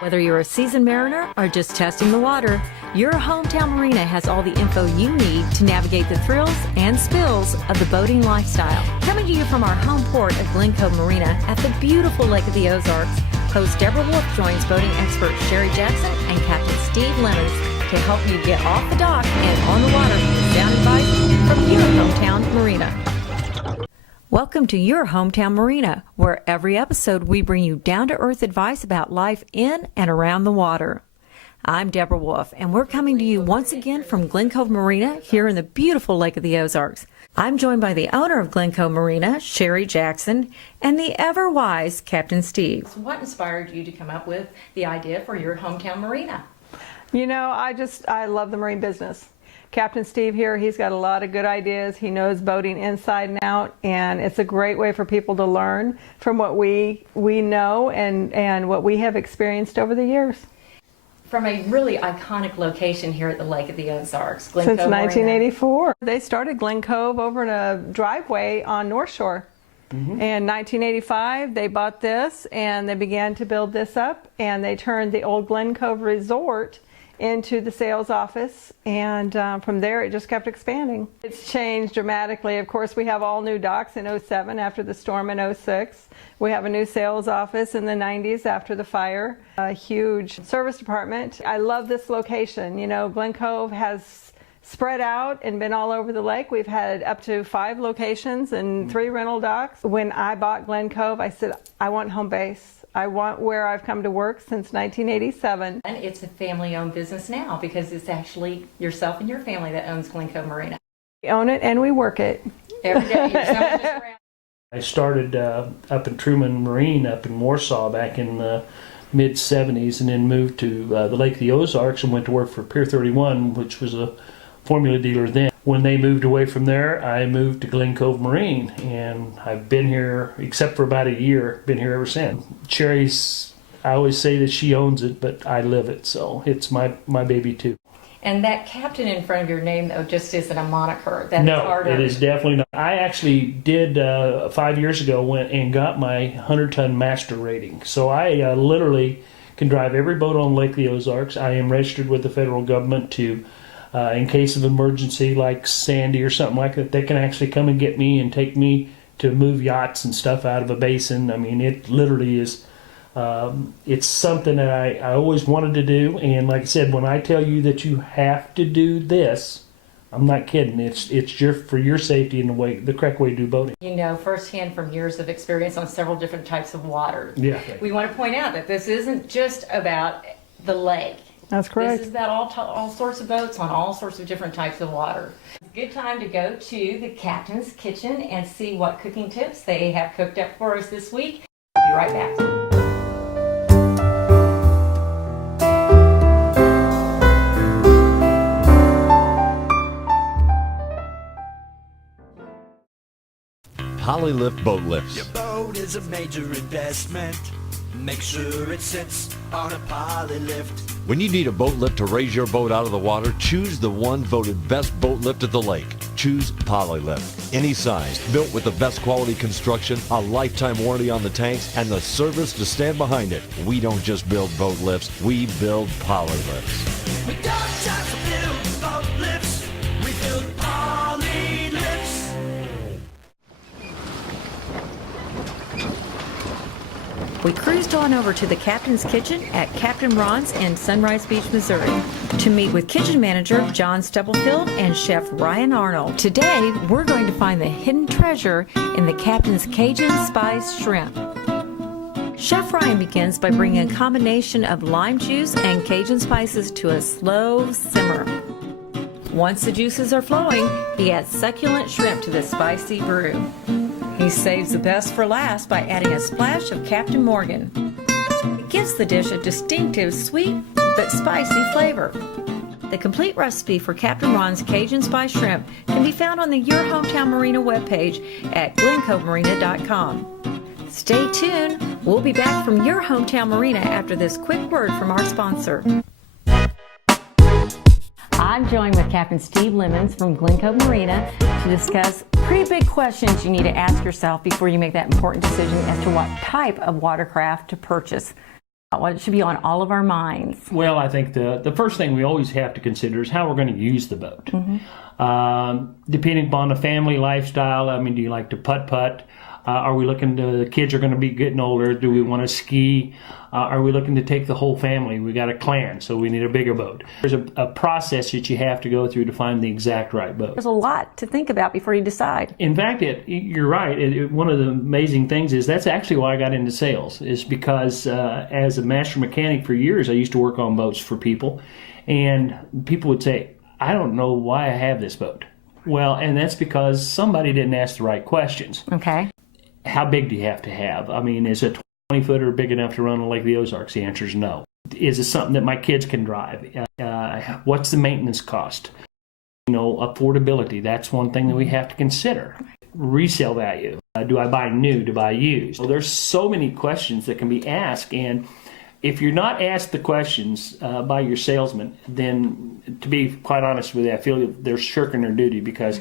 Whether you're a seasoned mariner or just testing the water, your hometown marina has all the info you need to navigate the thrills and spills of the boating lifestyle. Coming to you from our home port of Glencove Marina at the beautiful Lake of the Ozarks, host Deborah Wolfe joins boating expert Sherry Jackson and Captain Steve Lemens to help you get off the dock and on the water with sound advice from your hometown marina. Welcome to your hometown marina, where every episode we bring you down-to-earth advice about life in and around the water. I'm Deborah Wolfe, and we're coming to you once again from Glencove Marina here in the beautiful Lake of the Ozarks. I'm joined by the owner of Glencove Marina, Sherry Jackson, and the ever-wise Captain Steve. What inspired you to come up with the idea for your hometown marina? You know, I love the marine business. Captain Steve here, he's got a lot of good ideas. He knows boating inside and out, and it's a great way for people to learn from what we know and what we have experienced over the years. From a really iconic location here at the Lake of the Ozarks, Glencove Since 1984. Marina. They started Glencove over in a driveway on North Shore. In 1985, they bought this and they began to build this up, and they turned the old Glencove Resort into the sales office, and from there it just kept expanding. It's changed dramatically. Of course, we have all new docks in '07 after the storm in '06. We have a new sales office in the '90s after the fire. A huge service department. I love this location. You know, Glencove has spread out and been all over the lake. We've had up to 5 locations and 3 rental docks. When I bought Glencove, I said, I want home base. I want where I've come to work since 1987. And it's a family-owned business now because it's actually yourself and your family that owns Glencove Marina. We own it and we work it. Every day, you're just around. I started up in Truman Marine up in Warsaw back in the mid-'70s, and then moved to the Lake of the Ozarks and went to work for Pier 31, which was a formula dealer then. When they moved away from there, I moved to Glencove Marine, and I've been here, except for about a year, been here ever since. Sherry's, I always say that she owns it, but I live it, so it's my baby too. And that captain in front of your name, though, just isn't a moniker. That's no, harder. It is definitely not. I actually did, 5 years ago, went and got my 100-ton master rating. So I literally can drive every boat on Lake of the Ozarks. I am registered with the federal government to, in case of emergency like Sandy or something like that, they can actually come and get me and take me to move yachts and stuff out of a basin. I mean, it literally is, it's something that I always wanted to do. And like I said, when I tell you that you have to do this, I'm not kidding. It's for your safety and the correct way to do boating. You know firsthand from years of experience on several different types of water. Yeah. We want to point out that this isn't just about the lake. That's correct. This is about all sorts of boats on all sorts of different types of water. It's a good time to go to the Captain's Kitchen and see what cooking tips they have cooked up for us this week. I'll be right back. Polylift boat lifts. Your boat is a major investment. Make sure it sits on a polylift. When you need a boat lift to raise your boat out of the water, choose the one voted best boat lift at the lake. Choose Polylift. Any size, built with the best quality construction, a lifetime warranty on the tanks, and the service to stand behind it. We don't just build boat lifts, we build Polylifts. We don't just build boat lifts, we build polylifts. We cruised on over to the Captain's Kitchen at Captain Ron's in Sunrise Beach, Missouri, to meet with kitchen manager John Stubblefield and chef Ryan Arnold. Today, we're going to find the hidden treasure in the Captain's Cajun Spice Shrimp. Chef Ryan begins by bringing a combination of lime juice and Cajun spices to a slow simmer. Once the juices are flowing, he adds succulent shrimp to the spicy brew. He saves the best for last by adding a splash of Captain Morgan. It gives the dish a distinctive sweet but spicy flavor. The complete recipe for Captain Ron's Cajun Spice Shrimp can be found on the Your Hometown Marina webpage at glencovemarina.com. Stay tuned. We'll be back from Your Hometown Marina after this quick word from our sponsor. I'm joined with Captain Steve Lemens from Glencove Marina to discuss pretty big questions you need to ask yourself before you make that important decision as to what type of watercraft to purchase. What should be on all of our minds? Well, I think the first thing we always have to consider is how we're going to use the boat. Depending upon the family lifestyle, I mean, do you like to putt-putt? Are we looking to, the kids are going to be getting older, do we want to ski? Are we looking to take the whole family? We got a clan, so we need a bigger boat. There's a process that you have to go through to find the exact right boat. There's a lot to think about before you decide. In fact, you're right. One of the amazing things is that's actually why I got into sales, is because as a master mechanic for years, I used to work on boats for people, and people would say, I don't know why I have this boat. Well, and that's because somebody didn't ask the right questions. Okay. How big do you have to have? I mean, is a 20-footer big enough to run on Lake of the Ozarks? The answer is no. Is it something that my kids can drive? What's the maintenance cost? Affordability. That's one thing that we have to consider. Resale value. Do I buy new? Do I buy used? Well, there's so many questions that can be asked, and if you're not asked the questions by your salesman, then to be quite honest with you, I feel they're shirking their duty, because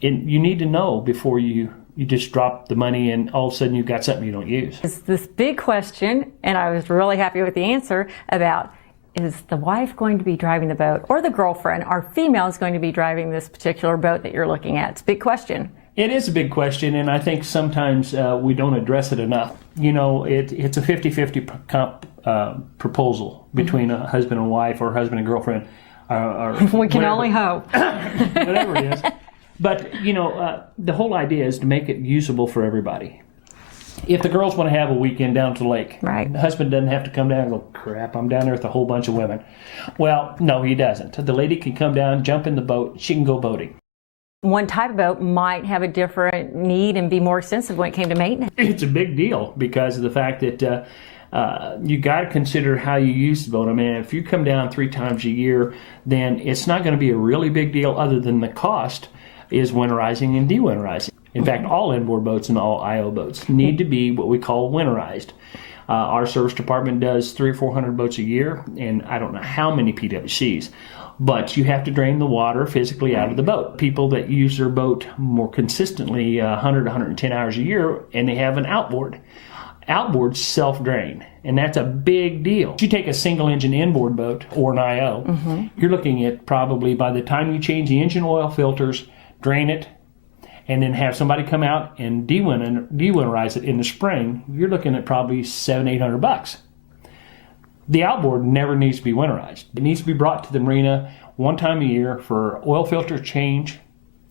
you need to know before you just drop the money and all of a sudden you've got something you don't use. It's this big question, and I was really happy with the answer about, is the wife going to be driving the boat, or the girlfriend, or female is going to be driving this particular boat that you're looking at? It's a big question. It is a big question, and I think sometimes we don't address it enough. It's a 50-50 proposal between a husband and wife, or husband and girlfriend. Or We can whatever. only hope. Whatever it is. But, the whole idea is to make it usable for everybody. If the girls want to have a weekend down to the lake, right, the husband doesn't have to come down and go, crap, I'm down there with a whole bunch of women. Well, no, he doesn't. The lady can come down, jump in the boat, she can go boating. One type of boat might have a different need and be more expensive when it came to maintenance. It's a big deal because of the fact that you got to consider how you use the boat. I mean, if you come down 3 times a year, then it's not going to be a really big deal, other than the cost is winterizing and de-winterizing. In fact, all inboard boats and all IO boats need to be what we call winterized. Our service department does 300 or 400 boats a year, and I don't know how many PWCs. But you have to drain the water physically out of the boat. People that use their boat more consistently 100 to 110 hours a year, and they have an outboard. Outboards self-drain, and that's a big deal. If you take a single-engine inboard boat or an IO, you're looking at probably, by the time you change the engine oil filters, drain it, and then have somebody come out and de-winterize it in the spring, you're looking at probably $700-800. The outboard never needs to be winterized. It needs to be brought to the marina one time a year for oil filter change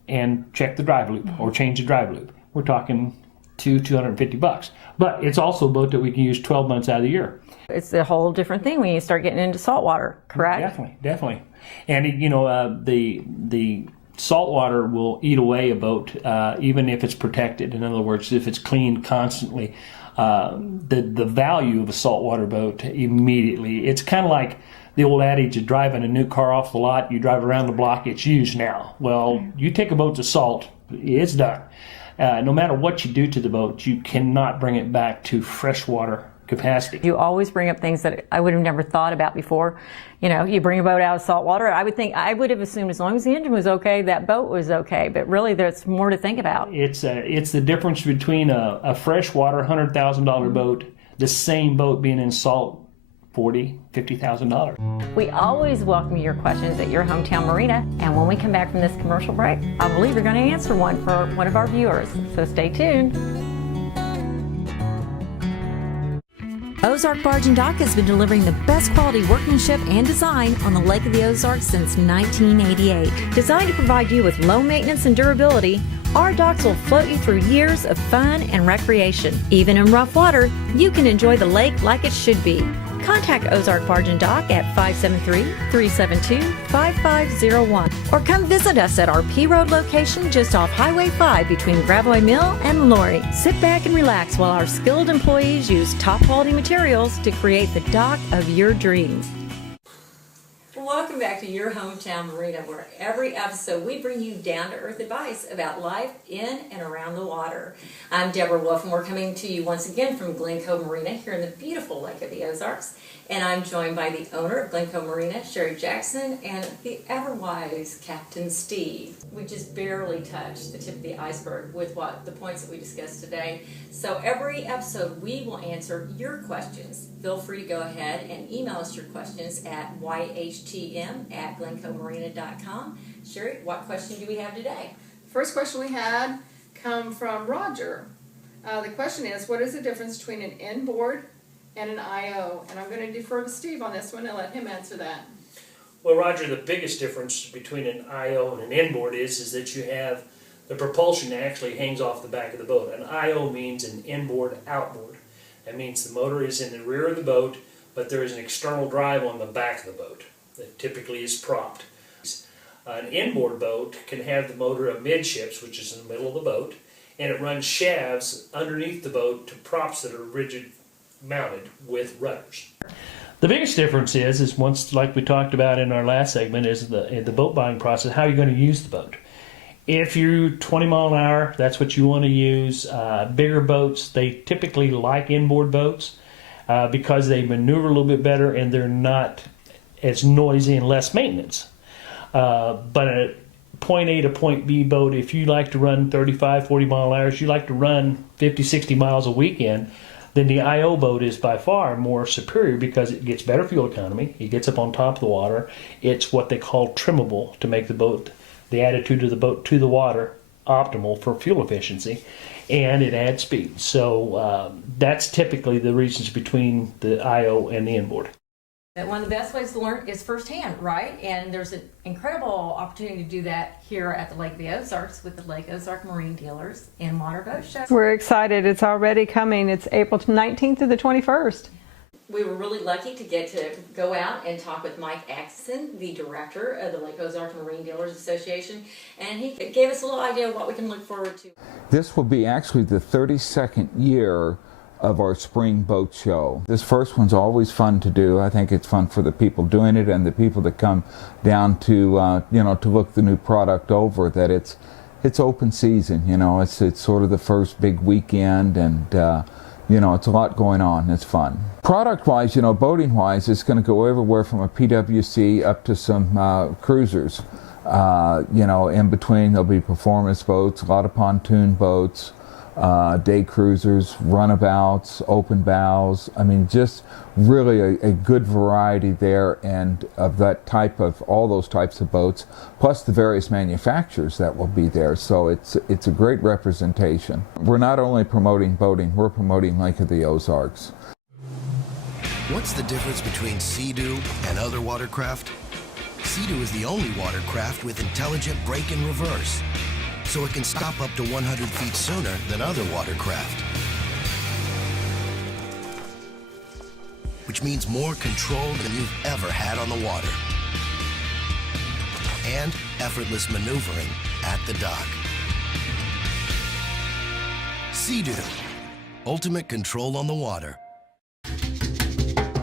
and check the drive loop, or change the drive loop. We're talking $250. But it's also a boat that we can use 12 months out of the year. It's a whole different thing when you start getting into saltwater, correct? Definitely. And the salt water will eat away a boat, even if it's protected. In other words, if it's cleaned constantly, the value of a saltwater boat immediately. It's kind of like the old adage of driving a new car off the lot. You drive around the block, it's used now. Well, you take a boat to salt, it's done. No matter what you do to the boat, you cannot bring it back to freshwater capacity. You always bring up things that I would have never thought about before. You bring a boat out of salt water. I would have assumed as long as the engine was okay, that boat was okay. But really, there's more to think about. It's the difference between a freshwater $100,000 boat, the same boat being in salt, $40,000, $50,000. We always welcome your questions at your hometown marina. And when we come back from this commercial break, I believe you're going to answer one for one of our viewers. So stay tuned. Ozark Barge and Dock has been delivering the best quality workmanship and design on the Lake of the Ozarks since 1988. Designed to provide you with low maintenance and durability, our docks will float you through years of fun and recreation. Even in rough water, you can enjoy the lake like it should be. Contact Ozark Barge and Dock at 573-372-5501 or come visit us at our P Road location just off Highway 5 between Gravois Mill and Lori. Sit back and relax while our skilled employees use top quality materials to create the dock of your dreams. Welcome back to your hometown marina, where every episode we bring you down-to-earth advice about life in and around the water. I'm Deborah Wolfe, and we're coming to you once again from Glencove Marina here in the beautiful Lake of the Ozarks. And I'm joined by the owner of Glencove Marina, Sherry Jackson, and the ever-wise Captain Steve. We just barely touched the tip of the iceberg with the points that we discussed today. So every episode we will answer your questions feel free to go ahead and email us your questions at YHTM@GlencoveMarina.com. Sherry, what question do we have today? First question we had come from Roger. The question is, what is the difference between an inboard and an IO? And I'm going to defer to Steve on this one and let him answer that. Well, Roger, the biggest difference between an IO and an inboard is that you have the propulsion that actually hangs off the back of the boat. An IO means an inboard outboard. That means the motor is in the rear of the boat, but there is an external drive on the back of the boat that typically is propped. An inboard boat can have the motor amidships, which is in the middle of the boat, and it runs shafts underneath the boat to props that are rigid mounted with rudders. The biggest difference is once, like we talked about in our last segment, is the boat buying process, how you're going to use the boat. If you're 20 mile an hour, that's what you want to use. Bigger boats, they typically like inboard boats because they maneuver a little bit better and they're not as noisy and less maintenance. But a point A to point B boat, if you like to run 35, 40 mile hours, you like to run 50, 60 miles a weekend, then the IO boat is by far more superior because it gets better fuel economy. It gets up on top of the water. It's what they call trimmable to make the boat, the attitude of the boat to the water, optimal for fuel efficiency, and it adds speed. So that's typically the reasons between the IO and the inboard. One of the best ways to learn is firsthand, right? And there's an incredible opportunity to do that here at the Lake of the Ozarks with the Lake Ozark Marine Dealers and Water Boat Show. We're excited. It's already coming. It's April 19th through the 21st. We were really lucky to get to go out and talk with Mike Axson, the director of the Lake Ozark Marine Dealers Association, and he gave us a little idea of what we can look forward to. This will be actually the 32nd year of our spring boat show. This first one's always fun to do. I think it's fun for the people doing it and the people that come down to to look the new product over. That it's open season. It's sort of the first big weekend, and it's a lot going on. It's fun. Product-wise, boating-wise, it's going to go everywhere from a PWC up to some cruisers. In between there'll be performance boats, a lot of pontoon boats, day cruisers, runabouts, open bows. I mean, just really a good variety there, and of that type of, all those types of boats, plus the various manufacturers that will be there. So it's a great representation. We're not only promoting boating, we're promoting Lake of the Ozarks. What's the difference between Sea-Doo and other watercraft? Sea-Doo is the only watercraft with intelligent brake and reverse, so it can stop up to 100 feet sooner than other watercraft. Which means more control than you've ever had on the water. And effortless maneuvering at the dock. Sea-Doo, ultimate control on the water.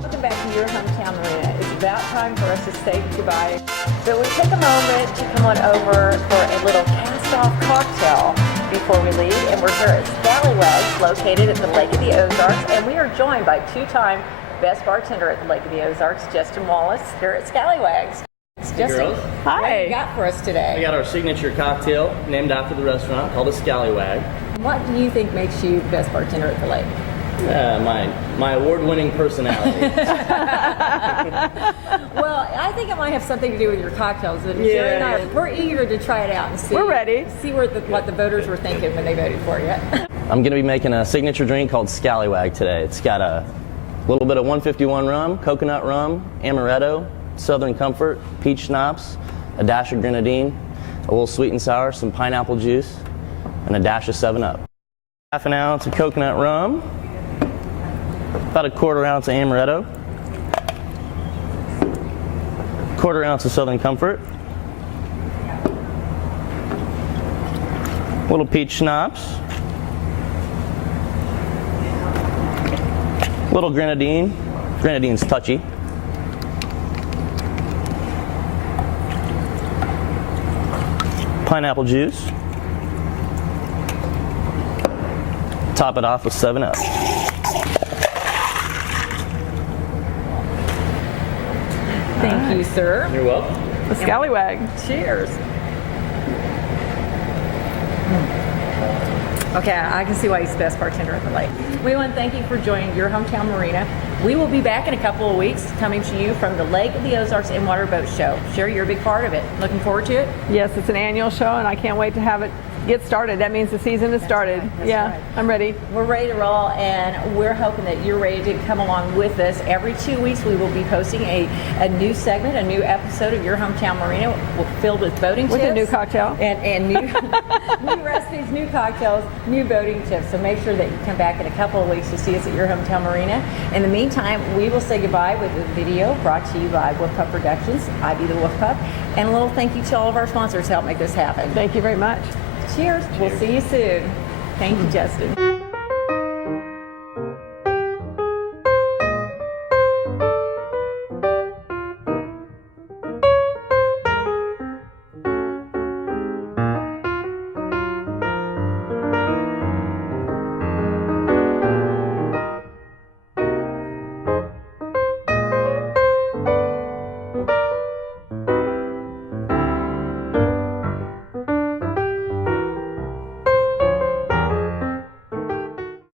Welcome back to your Home Town Marina. It's about time for us to say goodbye. So we take a moment to come on over for a little cast-off cocktail before we leave. And we're here at Scallywags, located at the Lake of the Ozarks. And we are joined by two-time best bartender at the Lake of the Ozarks, Justin Wallace, here at Scallywags. Justin, girls. Hi. What do Hi. you got for us today? We got our signature cocktail named after the restaurant called a Scallywag. What do you think makes you the best bartender at the lake? My award-winning personality. Well, I think it might have something to do with your cocktails. And Sherry and I, we're eager to try it out and see. We're ready. See what the voters were thinking when they voted for you. I'm going to be making a signature drink called Scallywag today. It's got a little bit of 151 rum, coconut rum, amaretto, Southern Comfort, peach schnapps, a dash of grenadine, a little sweet and sour, some pineapple juice, and a dash of 7-Up. Half an ounce of coconut rum, about a quarter ounce of amaretto, quarter ounce of Southern Comfort, little peach schnapps, little grenadine. Grenadine's touchy. Pineapple juice. Top it off with 7-Up. Thank you, sir. You're welcome. The Scallywag. Cheers. Okay, I can see why he's the best bartender at the lake. We want to thank you for joining your Hometown Marina We will be back in a couple of weeks coming to you from the Lake of the Ozarks and Water Boat Show. Sherry, you're a big part of it. Looking forward to it? Yes, it's an annual show, and I can't wait to have it get started. That means the season has started. Right, yeah, right. I'm ready. We're ready to roll, and we're hoping that you're ready to come along with us. Every 2 weeks, we will be posting a new segment, a new episode of Your Hometown Marina filled with boating tips. With a new cocktail. And new, new recipes, new cocktails, new boating tips. So make sure that you come back in a couple of weeks to see us at Your Hometown Marina. In the meantime, we will say goodbye with a video brought to you by Wolf Pup Productions, I Be the Wolf Pup, and a little thank you to all of our sponsors to help make this happen. Thank you very much. Cheers. We'll see you soon. Thank you, Justin.